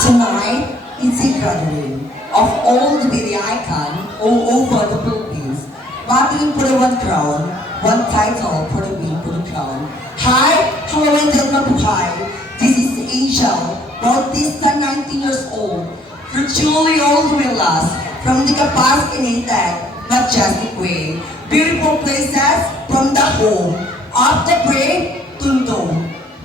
Tonight, it's a gathering of all the beauty icon all over the Philippines, battling for the one crown, one title for the win for the crown. Hi, hello and mabuhay. This is Angel, Bautista, 19 years old, virtually all the way lost from the capacitated, majestic way. Beautiful places from the home of the brave Tondo,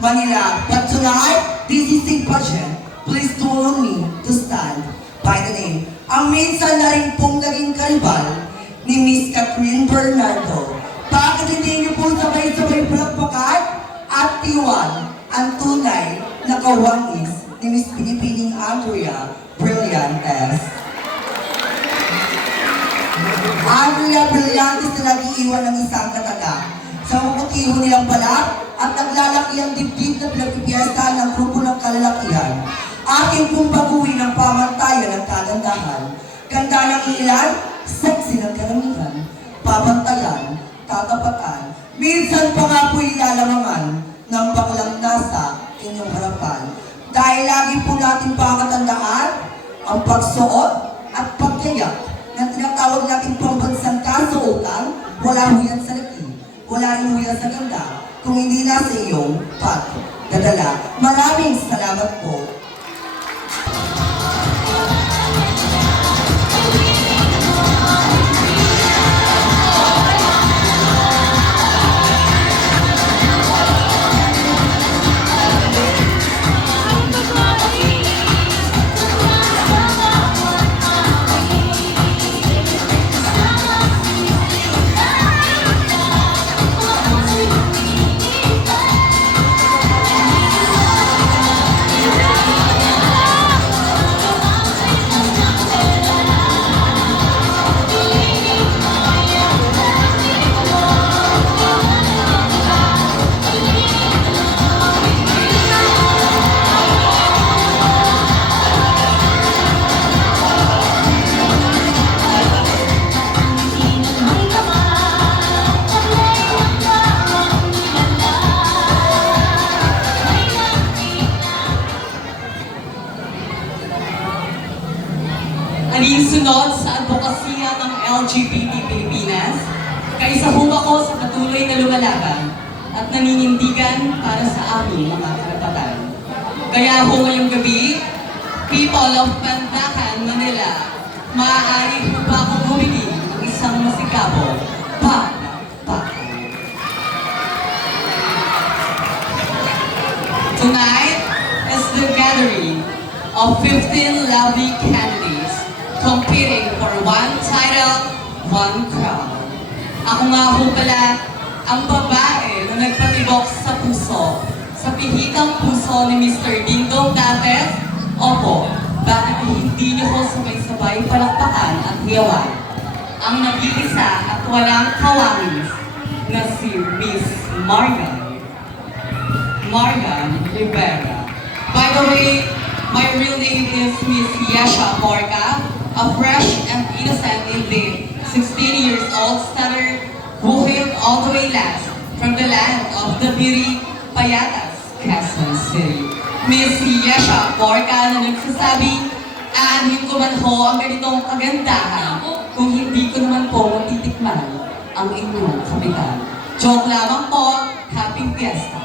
Manila. But tonight, this is a pageant. Please do allow me to stand by the name. Ang minsan na rin pong naging karibal ni Miss Catherine Bernardo. Bakit hindi niyo po sabay-sabay palakpakan at tiwan ang tunay na kawangis ni Miss Pinipining Andrea Brillantes. Andrea Brillantes na nag-iiwan ng isang kataga sa maputiho nilang balat at naglalaki ang dibdib na pinagpipiyastahan ng grupo ng kalalakihan. Aking pong baguhin ang pamantayan ng kagandahan. Ganda ng ilan, sexy ng karamihan. Pamantayan, tatapatan. Minsan pa nga po'y lalamangan ng baklang nasa inyong harapan. Dahil lagi po natin pakatandaan ang pagsuot at pagkayak na tinatawag natin pambansang kasuotan, wala ho yan sa laki, wala rin ho yan sa ganda, kung hindi nasa iyong pagdadala. Maraming salamat po. Alinsunod sa advokasya ng LGBT Pilipinas, kaisahong ako sa patuloy na lumalaban at naninindigan para sa aming mga karapatan. Kaya ho ngayong gabi, people of Pandacan, Manila, maaari ho ba akong humingi ng isang masigabo, pa. Tonight is the gathering of 15 lovely candidates competing for one title, one crown. Ako nga ho pala ang babae na nagpatibok sa puso, sa pihitang puso ni Mr. Dingdong Dantes. Opo, bakit hindi niyo ko sabay-sabay palakpakan at hiyawan ang nag-iisa at walang kawangis na si Miss Margan Rivera. By the way, my real name is Miss Yesha Porca, a fresh and innocent indeed, 16 years old stutter who hailed all the way last from the land of the beauty, Payatas, Quezon City. Miss Yesha Porca na nagsasabi, aanhin ko man ho ang ganitong kagandahan kung hindi ko naman po matitikman ang inyong kapitan. Joke lamang po, happy fiesta!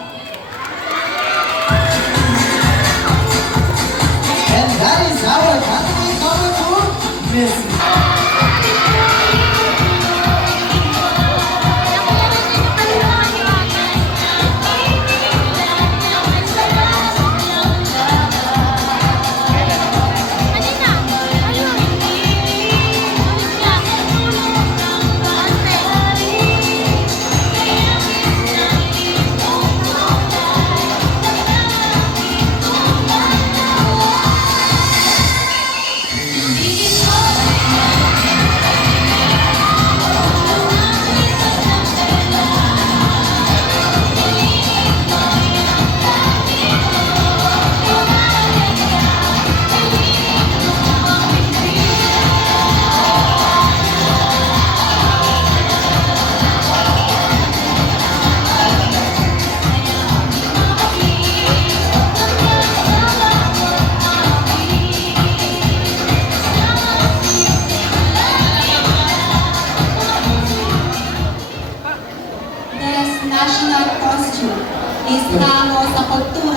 And that is our candidate number 2, Miss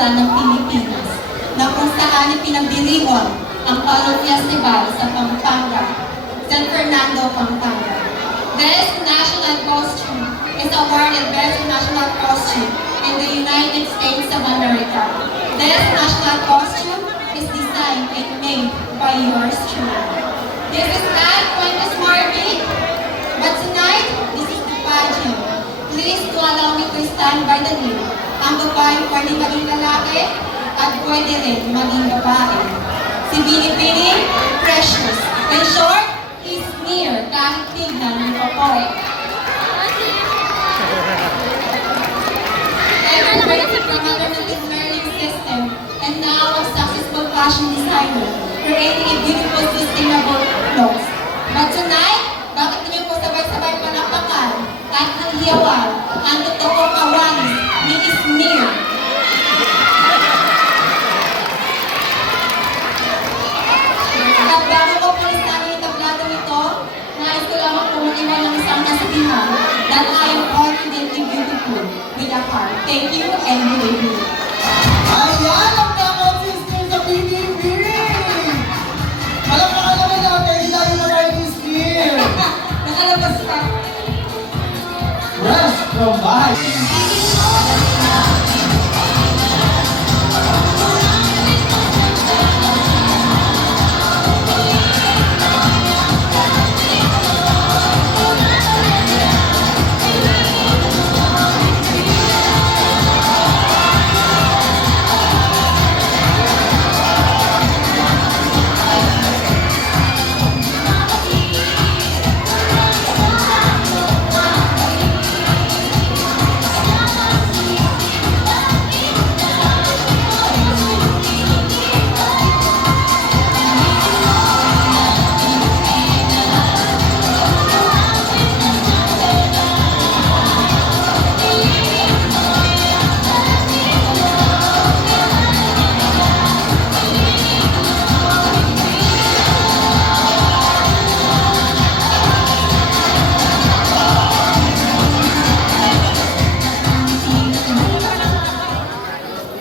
kalusugan ng Pilipinas na kung saan ipinagdiriwang ang Palo Festival sa Pampanga, San Fernando, Pampanga. This national costume is awarded Best National Costume in the United States of America. This national costume is designed and made by yours truly. This is not Fuentes Marvin, but tonight, this is the pageant. Please do allow me to stand by the name. Ang babae pwede maging lalaki at pwede rin maging babae. Si Bini Precious. In short, he's near kahit tignan ng popoy. Ever graduated from alternative learning system and now a successful fashion designer, creating a beautiful, sustainable clothes. But tonight, bakit niyo po sabay-sabay palakpakan at hiyawan ang totoong awanis ni Isnir? At bago ko po listanin ang tablado nito, nais ko lamang po mag-iwan ng isang kasabihan that I am confidently beautiful with a heart. Thank you and good evening. Ayan ang mga sisters sa PBB! Palakpakan naman natin, lalo na kay Miss Kim! Nakalabas pa. Rest from bahay!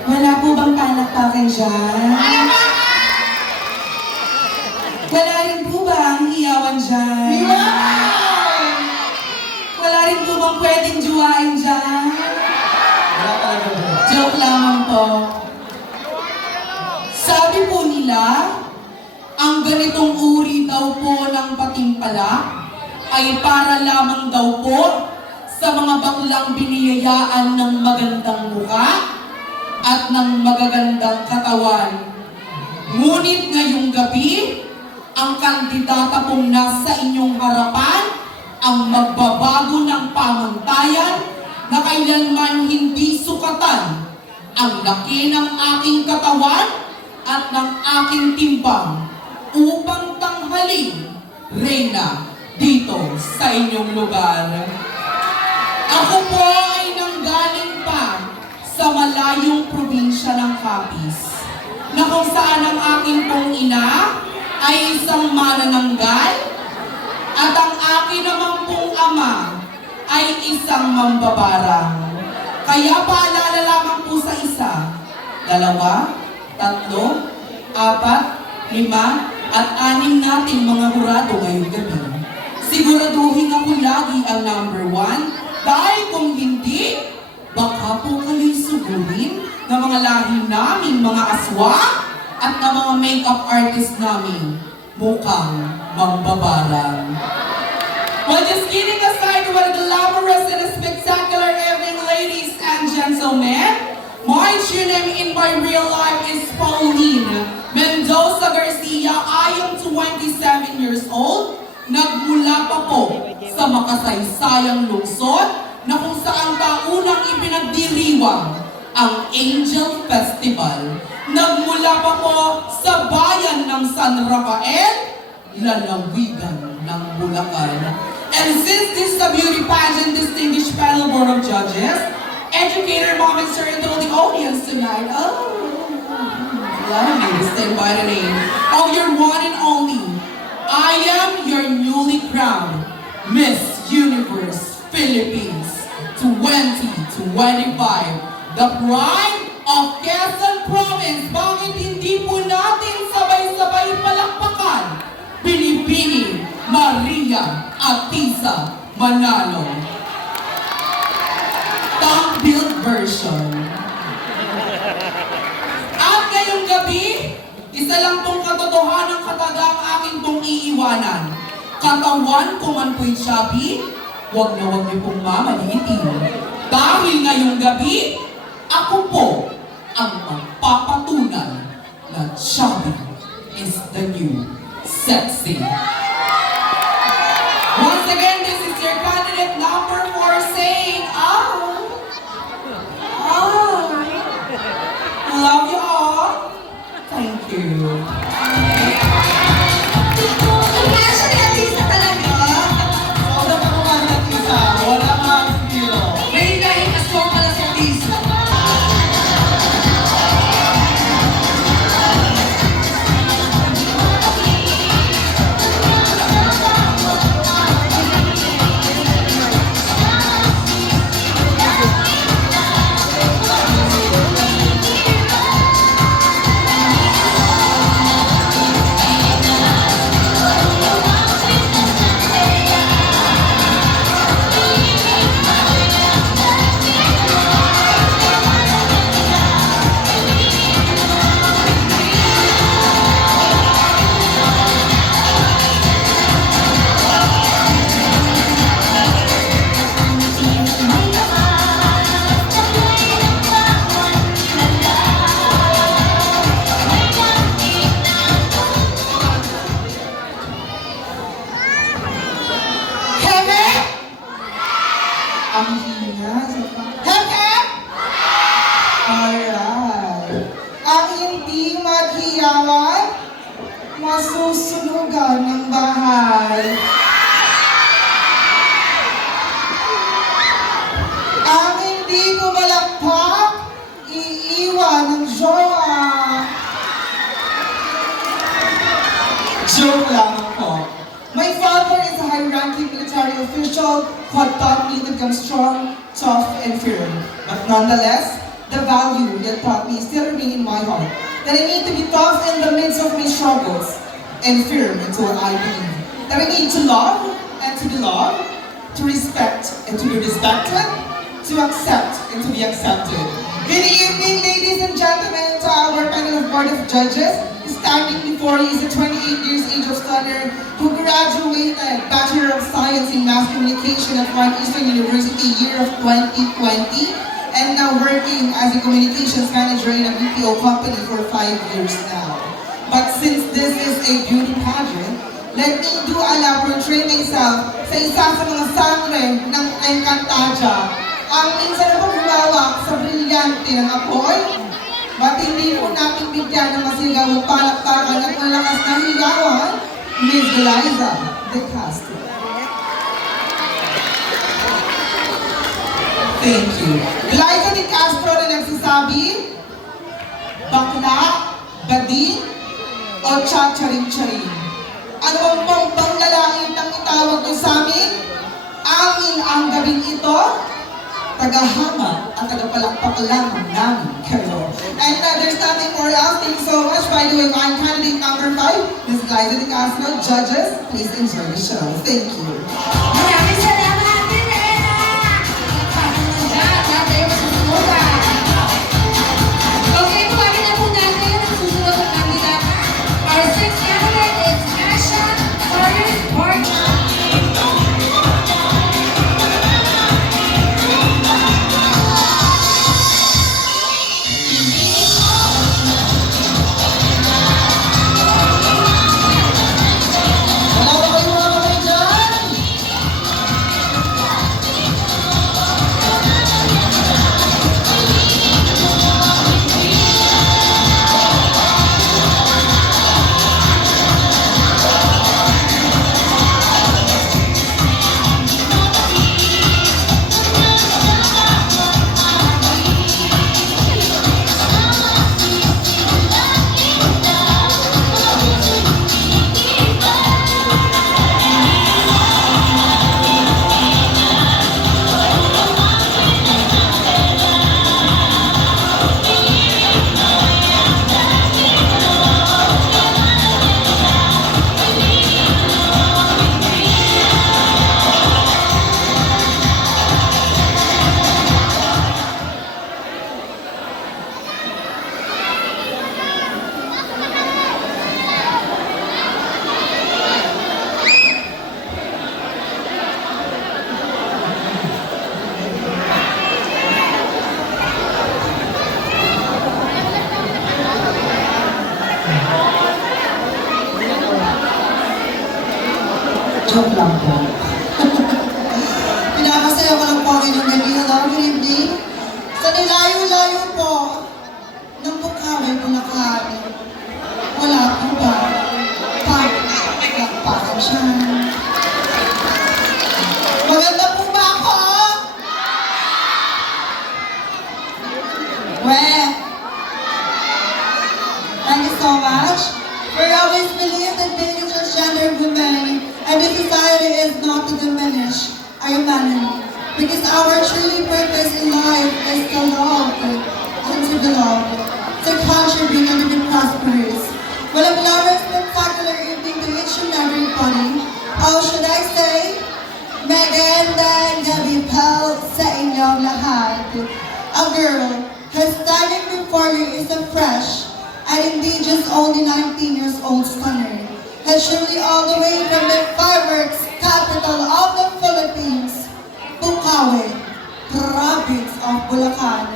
Wala po bang palakpakan dyan? Wala rin po ba ang hiyawan dyan? Wala rin po bang pwedeng juwain dyan? Wala talaga ba? Joke lamang po. Sabi po nila, ang ganitong uri daw po ng patimpala ay para lamang daw po sa mga baklang biniyayaan ng magandang mukha at ng magagandang katawan. Ngunit ngayong gabi, ang kandidata pong nasa inyong harapan ang magbabago ng pamantayan na kailanman hindi sukatan ang laki ng aking katawan at ng aking timbang upang tanghalin reyna dito sa inyong lugar. Ako po ay nanggaling pa sa malayong probinsya ng Capiz, na kung saan ang aking pong ina ay isang manananggal at ang aking naman pong ama ay isang mambabarang. Kaya paalala lamang po sa isa, 2, 3, 4, 5, at 6 nating mga hurado ngayong gabi. Siguraduhin ako lagi ang number 1 dahil kung hindi, baka po kayo'y sugurin ng mga lahi naming mga aswa at ng mga makeup artist namin mukhang mambabarang. Well, just kidding aside, what a glamorous and a spectacular evening, ladies and gentlemen. My true name in my real life is Pauline Mendoza Garcia. I am 27 years old. Nagmula pa po sa makasaysayang lungsod na kung saan taunang ipinagdiriwang ang Angel Festival. Nagmula pa po sa bayan ng San Rafael, lalawigan ng Bulacan. And since this is a beauty pageant, distinguished panel board of judges, educator, mom, and sir, and all the audience tonight, allow me to stand by the name of your one and only. I am your newly crowned Miss Universe Philippines 2025, the pride of Quezon Province, bakit hindi po natin sabay-sabay palakpakan? Binibini Maria Atisa Manalo. Top build version. At ngayong gabi, isa lang tong katotohanan katagang aking tong iiwanan. Katawan ko man po'y chubby, huwag na huwag niyo pong mamaliitin. Dahil ngayong gabi, ako po ang magpapatunay na chubby is the new sexy. Once again, this is your candidate number 4 saying, love you all. Thank you. Actually, artista talaga. Wala pa kung ano isa. Wala nga ang estilo. May dahil aswang pala sa artista. Heme! Ang hina. Heme! Alright. Ang hindi maghiyawan, masusunugan ng bahay. Ang hindi kumalakpak, iiwan ng jowa. Joke lang ako. My father is a high-ranking military official who had taught me to become strong, tough, and firm. But nonetheless, the value he had taught me still remains in my heart. That I need to be tough in the midst of my struggles and firm into what I believe. That I need to love and to be loved, to respect and to be respected, to accept and to be accepted. Good evening, ladies and gentlemen, to our panel of board of judges. Standing before you is a 28 years age of stunner who graduated Bachelor of Science in Mass Communication at Far Eastern University year of 2020 and now working as a communications manager in a BPO company for 5 years now. But since this is a beauty pageant, let me do portray myself sa isa sa mga sangre ng Encantadia. Ang minsan na humawak sa brilyante ng apoy, ba't hindi po natin bigyan ng masigaw at palakpakan at malakas na higawan, Ms. Glyza De Castro. Thank you. Glyza De Castro na nagsasabi, bakla, bading, o chacharing-charing. Ano ang pang lalangit ang itawag niyo sa amin? Amin ang gabing ito, tagahanga at tagapalakpak lamang namin kayo. And there's nothing more else. Thank you so much. By the way, I'm candidate number 5, Ms. Glyza De Castro. Judges, please enjoy the show. Thank you. Maraming salamat, Pineda! Natin susunugan. Okay, pagin na po natin ang susunod na kandidata. Our sixth candidate is Asha Torres Borja. Wala ba kayo mga kamay dyan? Joke lang po. Pinapasaya ko lang po ang inyong gabi. Hello, good evening. Sa nilayo-layo po ng Bukawi, Bulacan, wala po ba? Nagpakan siya. Maganda po ba ako? Weh! Thank you so much. We always believe that being a transgender woman and the society is not to diminish our humanity. Because our truly purpose in life is to love and to belong, to contribute and to be prosperous. Well, a glorious spectacular evening to each and everybody. How should I say? Magandang gabi po sa inyong lahat. A girl who's standing before you is a fresh and indeed just only 19 years old stunner. And surely all the way from the fireworks capital of the Philippines, Bukawi, province of Bulacan.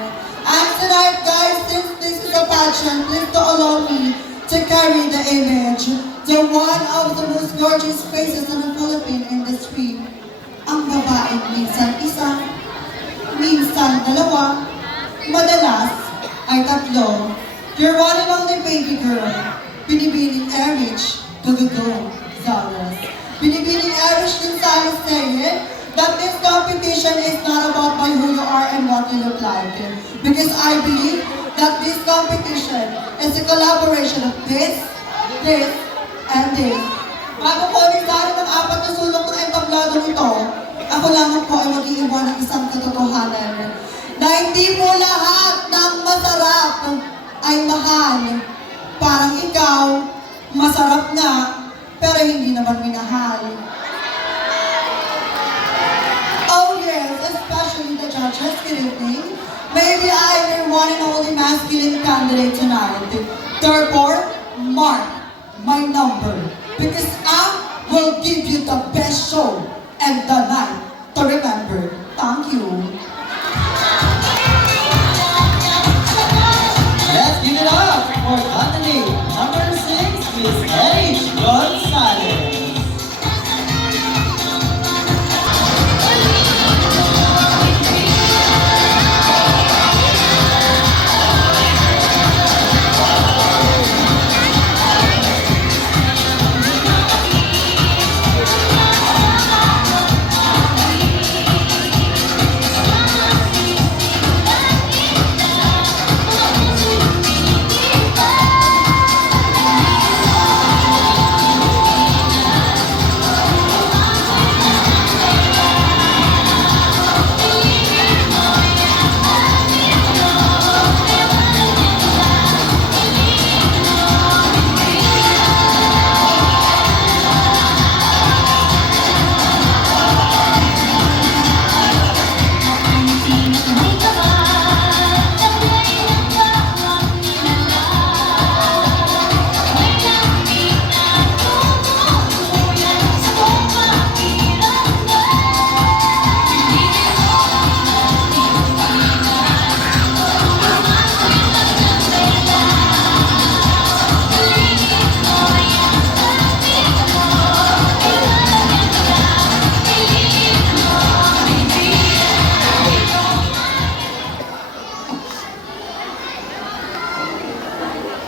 And tonight guys, since this is a pageant, please to allow me to carry the image, the one of the most gorgeous faces in the Philippine industry. Ang babaeng minsan isa, minsan dalawa, madalas ay tatlo. Your one and only baby girl, Binibining Erich Gonzalez. Binibining Erich Gonzalez saying that this competition is not about by who you are and what you look like. Because I believe that this competition is a collaboration of this, and this. Bago po nisari ng apat na sulok na entablado nito, ako lamang po ay mag-iiwan ng isang katotohanan na hindi po lahat ng masarap ay mahal. Parang ikaw, masarap nga, pero hindi naman minahal. Oh yes, especially the judges, good evening. Maybe I'm your one and only masculine candidate tonight. Therefore, mark my number. Because I will give you the best show and the night to remember. Thank you. Let's give it up for candidate number 6, Miss Erich Gonzalez.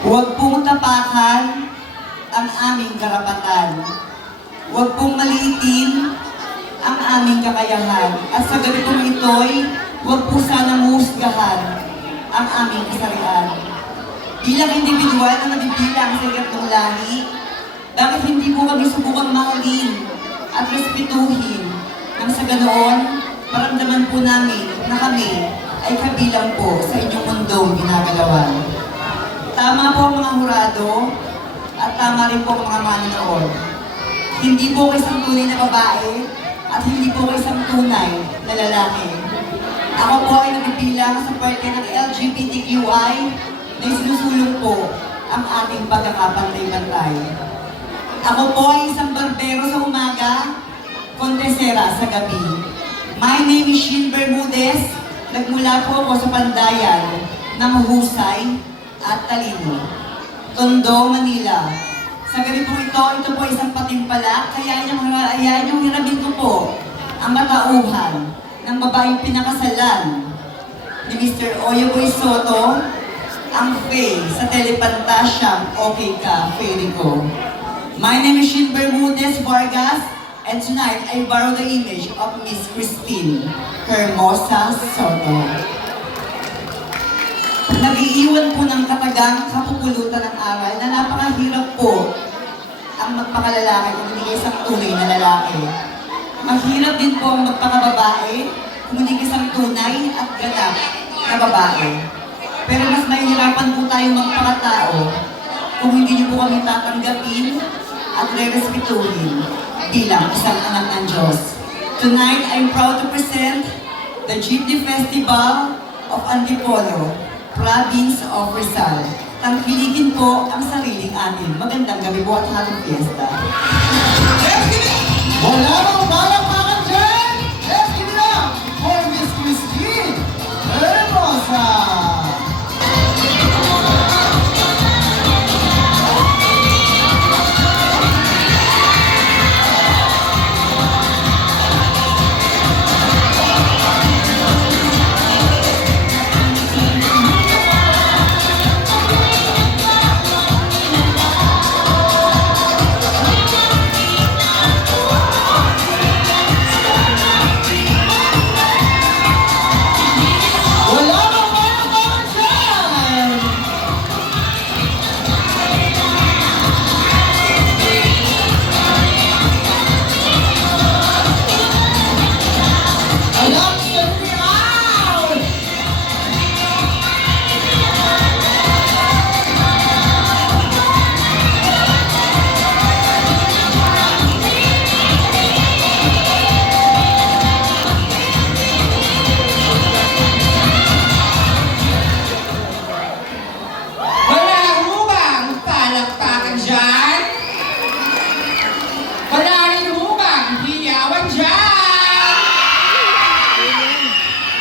Huwag pong tapakan ang aming karapatan. Huwag pong maliitin ang aming kakayahan. At sa ganitong ito'y, huwag po sanang husgahan ang aming kasarian. Bilang individual na nabibilang sa igatong lahi, bakit hindi po kami subukang mahalin at respetuhin nang sa ganoon, maramdaman po namin na kami ay kabilang po sa inyong mundong ginagalawan. Tama po ang mga hurado at tama rin po ang mga manonood. Hindi po kayo isang tunay na babae at hindi po kayo isang tunay na lalaki. Ako po ay nabibilang sa parte ng LGBTQI na sinusulong po ang ating pagkakapantay-pantay. Ako po ay isang barbero sa umaga, kontesera sa gabi. My name is Shin Bermudez. Nagmula po ako sa pandayan ng husay at talino. Tondo, Manila. Sa gabi po ito po isang patimpala, kaya yung hirabin ko po ang matauhan ng babaeng pinakasalan ni Mr. Oyoboy Soto, ang Faye sa telepantasyang Okay Ka, Fairy Ko. My name is Shin Bermudez Vargas, and tonight I borrow the image of Miss Christine Hermosa Soto. Nag-iiwan po ng katagang kapupulutan ng aral na napakahirap po ang magpakalalaki kung hindi isang tunay na lalaki. Mahirap din po ang magpakababae kung hindi isang tunay at ganap na babae. Pero mas mahihirapan po tayong magpakatao kung hindi niyo po kami tatanggapin at re-respetuhin bilang isang anak ng Diyos. Tonight, I'm proud to present the Jeepney Festival of Antipolo, Province of Rizal. Tangkiligin po ang sariling atin. Magandang gabi po at happy fiesta. Wala bang palakpakan dyan? Let's give it up for Miss Christine Hermosa! Wala bang palakpakan dyan? Alam, send me out! Wala mo bang palakpakan dyan? Wala rin mo bang hiyawan dyan?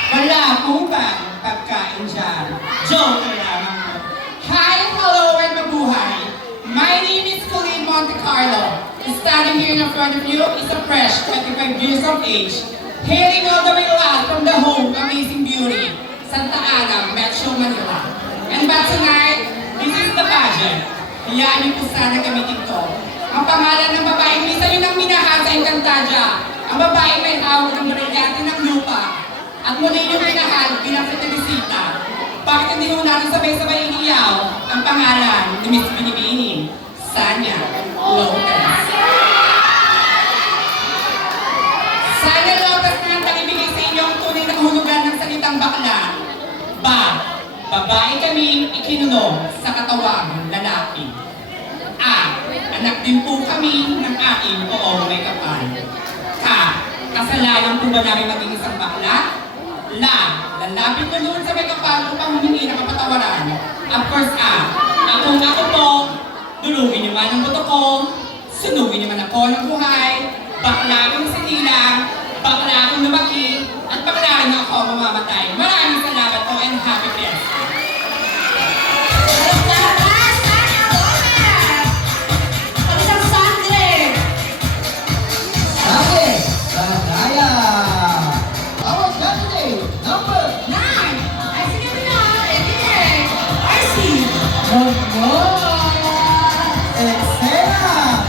Wala mo bang pagkain dyan? Joke lamang po. Hi, hello, and mabuhay. My name is Colleen Monte Carlo. Standing here in front of you is a fresh 25 years of age, hailing all the way live from the home of Amazing Beauty, Santa Ana, Metro Manila. And but tonight, this is the pageant. Hayaan niyo po sana gamitin ko. Ang pangalan ng babaeng isa yun ang minahal sa Encantadia. Ang babaeng may hawak ng brilyante ng lupa. At muli yung minahal bilang bisita. Bakit hindi mo natin sabay-sabay iniyaw ang pangalan ni Miss Binibini? Sanya Lopez. Sanya Lopez na ang ibigay sa inyo ang tunay na hulugan ng salitang bakla. Babae kaming ikinulong sa katawang lalaki. Anak din po kami ng aking poong may kapal. Kasalanan po ba namin maging isang bakla? Lalapit ko doon sa may kapal upang humingi ng kapatawaran. Of course, ako po, dulugin niyo man ang buto ko, sunugin niyo man ako ng buhay, bakla akong sinilang, bakla akong lumaki, at bakla rin ako mamamatay. Maraming salamat po and happy fiesta! Sabi, Sanaya! Our candidate, number 9! Excella!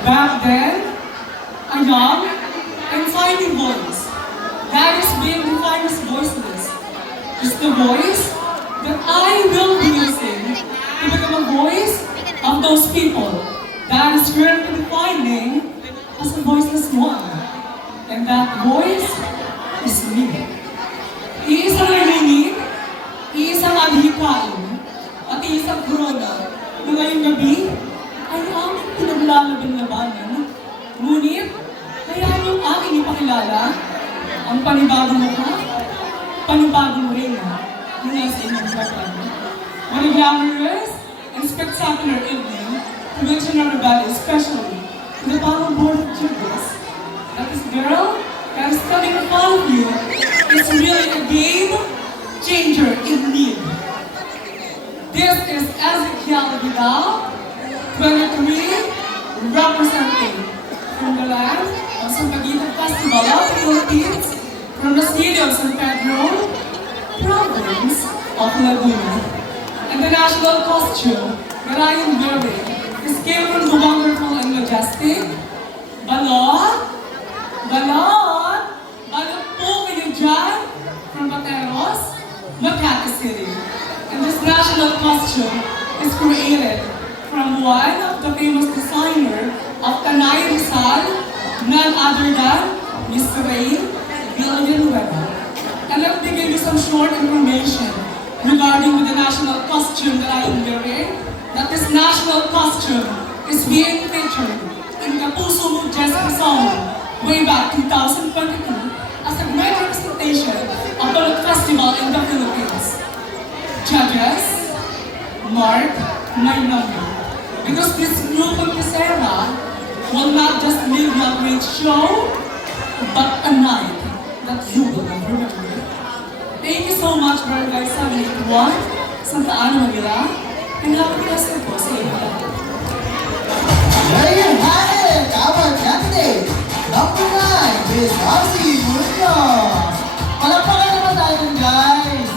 Back then, a young and tiny voice that is being defined as voiceless is the voice that I will be using to become a voice of those people that is currently defining as a voiceless one. And that voice is me. Iisang narinig, iisang adhikain, at iisang corona na ngayong gabi ay aming pinaglalaban-labanan. Ngunit, hayaan yung aking ipakilala ang panibagong mukha, panibagong reyna na nasa inyong harapan. What a glamorous and spectacular evening to mention everybody, especially to the Palm Board of Judges, that this girl that is standing in front of you is really a game changer in need. This is Ezekiel Vidal, 23, representing from the land of San Paguito Festival of the Philippines, from the city of San Pedro, province of Laguna. And the national costume that I am wearing is came from the wonderful and majestic Balot, Balot, Balot po kayo dyan from Bateros, Makati City. And this national costume is created from one of the famous designer of Tanay Rizal, none other than Miss Rain Villanueva. And let me give you some short information regarding with the national costume that I am wearing. That this national costume is being featured in Kapuso Mo Jessica song way back 2022 as a great representation of the festival in the Philippines. Judges, mark my number. Because this group of Pizarra will not just make you a great show, but a night that you will never remember. Thank you so much, Barangay 781, Santa Ana, Manila, and happy festival po sa inyo. There you have it, our candidate, number 9, Miss Rosie Munoz. Palakpakan naman tayo dun, guys.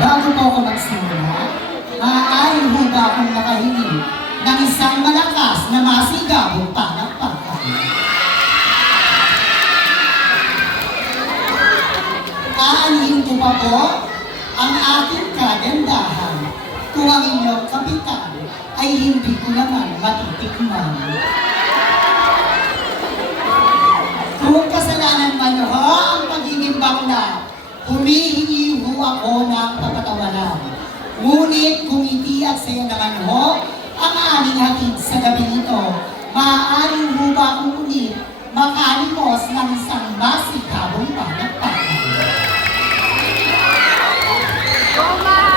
Bago po ako magsimula, maaari ho ba akong makahingi ng isang malakas na masigabong palakpakan? Aanhin ko pa po ang aking kagandahan kung ang inyong kapitan ay hindi ko naman matitikman. Kung kasalanan man ho ang pagiging bakla, humihingi ho ako ng kapatawaran. Ngunit kung hindi at saya naman ho ang aming hatid sa gabi nito, maaari ho ba akong ulit makalimos ng isang masigabong palakpakan?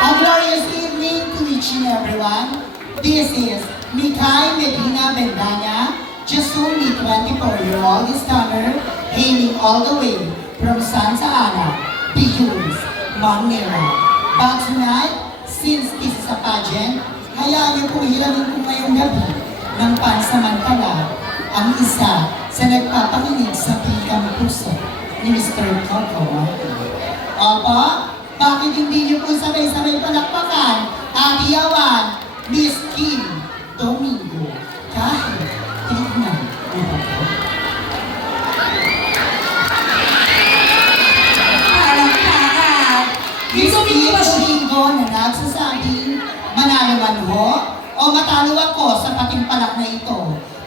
A glorious evening to each and everyone. This is Mikay Medina Bendanya, just only 24-year-old stunner, hailing all the way from Santa Ana, Piyus, Manila. But tonight, since this is a pageant, hayaan niyo pong hiramin ko ngayong gabi ng pansamantala ang isa sa nagpapakinig sa pikang puso ni Mr. Coco. Opo, Bakit hindi niyo po sabay-sabay palakpakan at iyawan Miss Kim Domingo? Kahit tignan mo ba po? Miss Kim Domingo na nagsasabing manalo man ho o matalo ako sa patimpalak na ito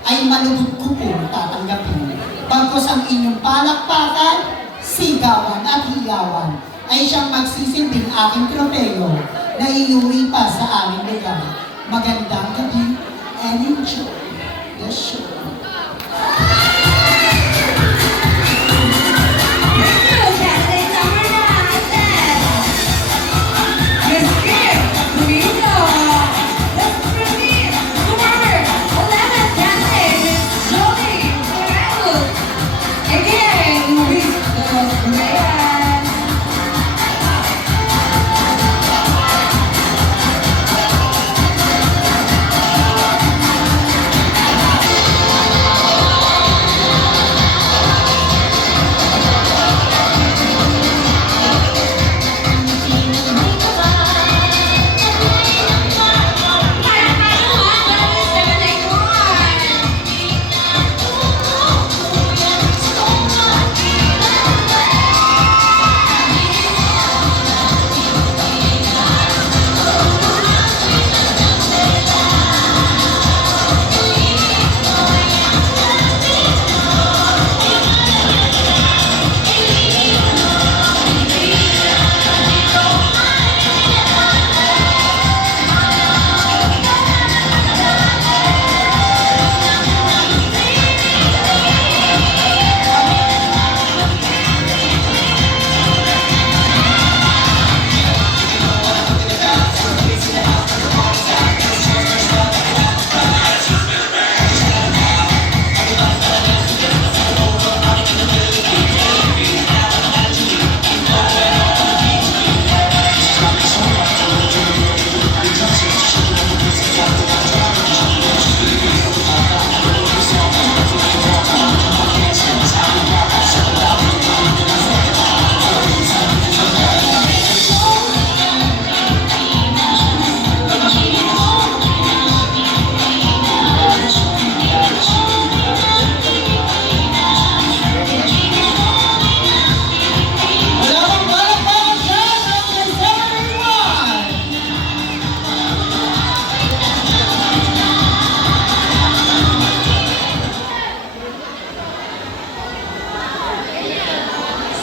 ay malubog ko po tatanggapin. Bagkos ang inyong palakpakan, sigawan at hiyawan ay siyang magsisilbing aking tropeo na iuwi pa sa aming lugar. Magandang gabi and enjoy the show.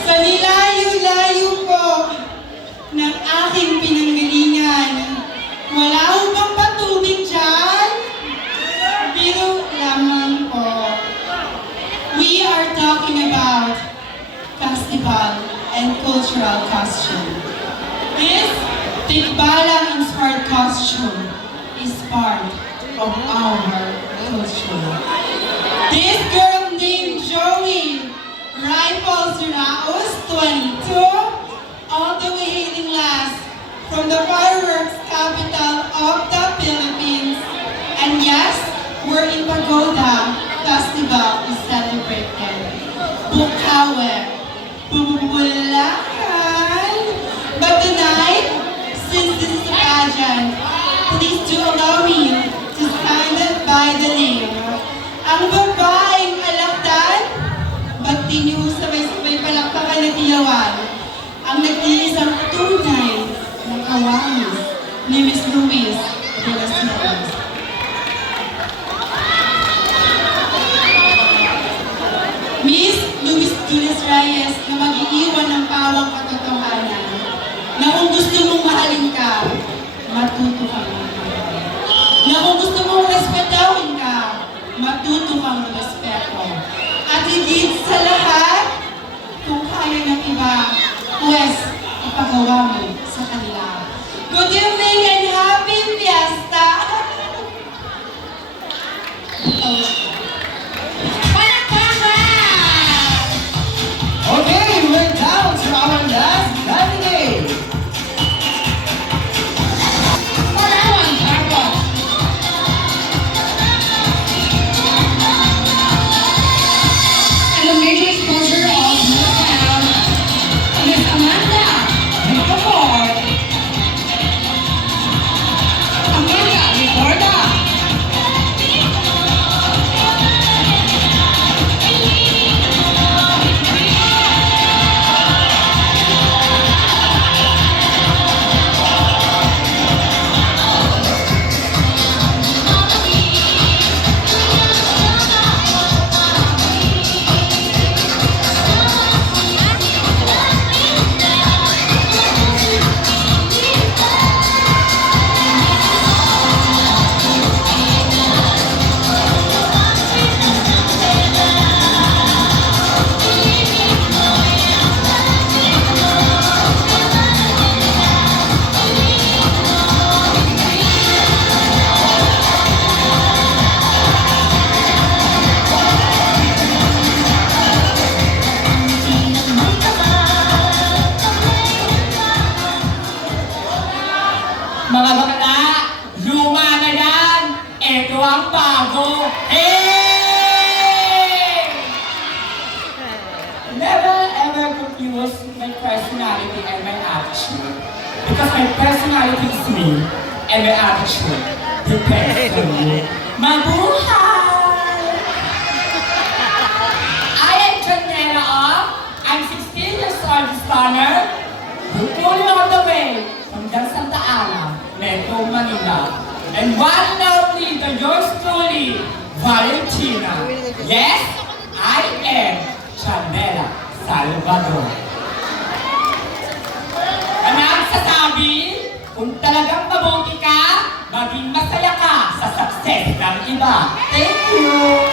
Sa nilayo-layo po ng aking pinanggalingan, wala akong bang patubig dyan? Biro lamang po. We are talking about festival and cultural costume. This Tikbalang-inspired costume is part of our culture. This girl named Joey Rifles Raos 22, all the way hailing last from the fireworks capital of the Philippines. And yes, we're in Pagoda Festival is celebrated. Bukawe, Bulacan. But tonight, since this is a pageant, please do allow me to stand by the name. Ang babaeng alakdan, ba't di niyo sabay-sabay palakpakan at iyawan? Ang nag-iisang tunay na kawamis ni Miss Luis de las Nieves. Miss Luis Dulas Reyes na mag-iiwan ng pawang katotohanan na kung gusto mong mahalin ka, matuto kang magmahal. Na kung gusto mong respetawin ka, matuto kang respeto. At higit sa lahat, kung kaya ng iba, pues, ipagawa mo sa kanila. Good evening and happy fiesta! Okay, we're down to our last candidate. And the major sponsor of Northtown, Miss Amanda Macapo. never ever confuse my personality and my attitude. Because my personality is me and my attitude depends on you. Mabuhay! I am Janela of, I'm 16 years old this summer. Pulling on the way from Del Santa Ana, Metro Manila. And one and only, the yours truly, Valentina. Yes, I am Janela Salvador. Ang nagsasabi, kung talagang mabuti ka, maging masaya ka sa success ng iba. Thank you!